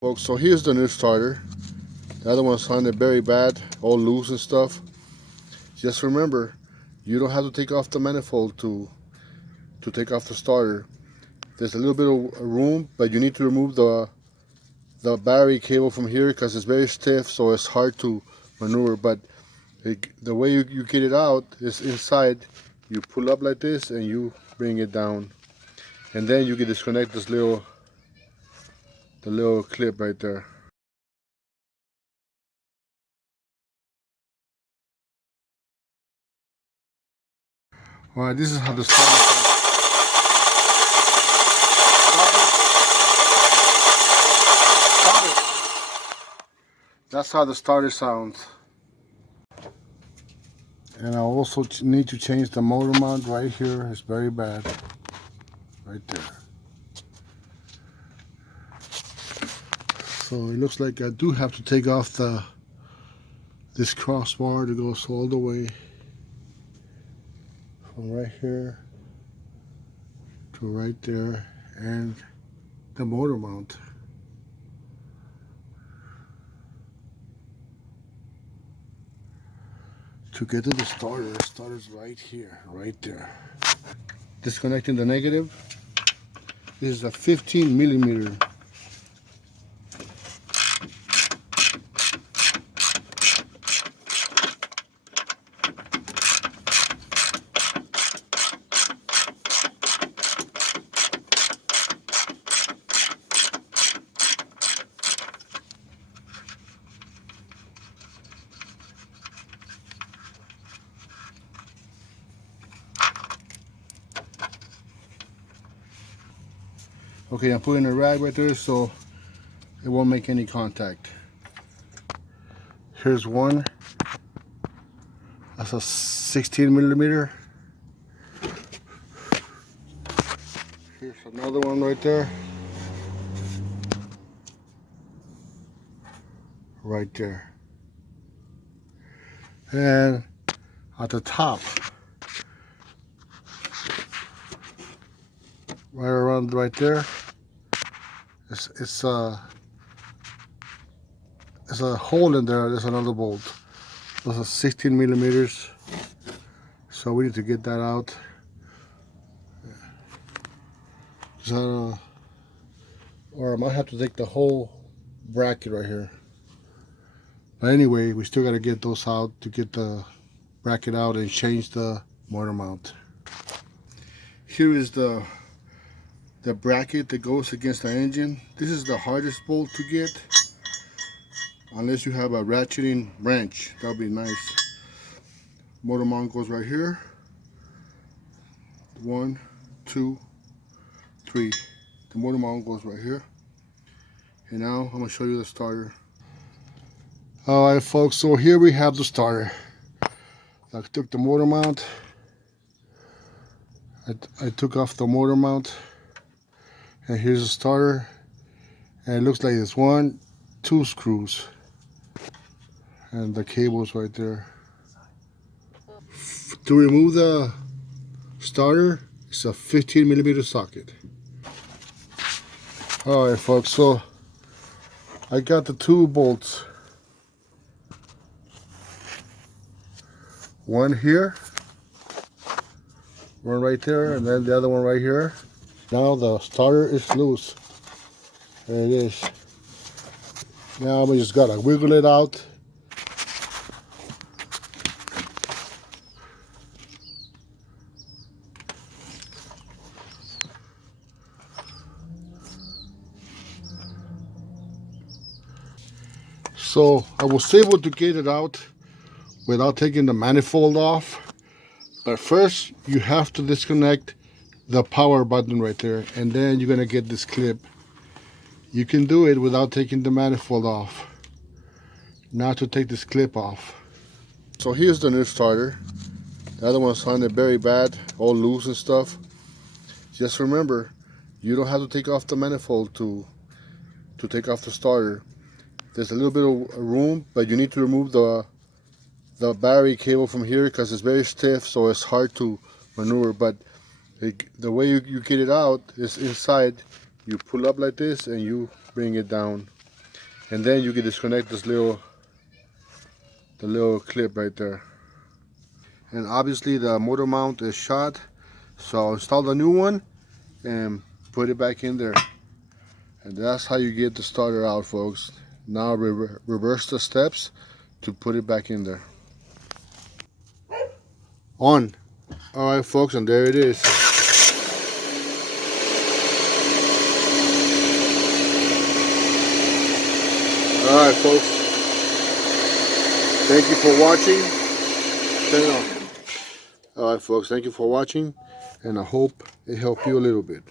Folks, so here's the new starter. The other one sounded very bad, all loose and stuff. Just remember, you don't have to take off the manifold to take off the starter. There's a little bit of room, but you need to remove the battery cable from here because it's very stiff, so it's hard to maneuver. But the way you get it out is inside. You pull up like this and you bring it down, and then you can disconnect this little clip right there. All right, this is how the starter. That's how the starter sounds. And I also need to change the motor mount right here. It's very bad. Right there. So it looks like I do have to take off this crossbar that goes all the way from right here to right there, and the motor mount. To get to the starter's right here, right there. Disconnecting the negative. This is a 15 millimeter. Okay, I'm putting a rag right there so it won't make any contact. Here's one. That's a 16 millimeter. Here's another one right there. Right there. And at the top, right around right there, it's a hole in there. There's another bolt. Those are 16 millimeters. So we need to get that out. Or I might have to take the whole bracket right here. But anyway, we still got to get those out to get the bracket out and change the motor mount. Here is the bracket that goes against the engine. This is the hardest bolt to get, unless you have a ratcheting wrench. That'll be nice. Motor mount goes right here. 1, 2, 3. The motor mount goes right here. And now I'm gonna show you the starter. All right, folks, so here we have the starter. I took the motor mount. I took off the motor mount. And here's the starter. And it looks like it's 1, 2 screws. And the cable's right there. To remove the starter, it's a 15 millimeter socket. All right, folks, so I got the 2 bolts. One here, one right there, and then the other one right here. Now the starter is loose. There it is. Now we just gotta wiggle it out. So I was able to get it out without taking the manifold off. But first you have to disconnect the power button right there, and then you're gonna get this clip. You can do it without taking the manifold off. Now to take this clip off. So here's the new starter. The other one sounded very bad, all loose and stuff. Just remember, you don't have to take off the manifold to take off the starter. There's a little bit of room, but you need to remove the battery cable from here because it's very stiff, so it's hard to maneuver. But the way you get it out is inside. You pull up like this and you bring it down. And then you can disconnect this the little clip right there. And obviously the motor mount is shot, so I'll install the new one and put it back in there. And that's how you get the starter out, folks. Now reverse the steps to put it back in there. On. Alright folks, and there it is. Alright folks, thank you for watching. Turn it off. Alright folks, thank you for watching, and I hope it helped you a little bit.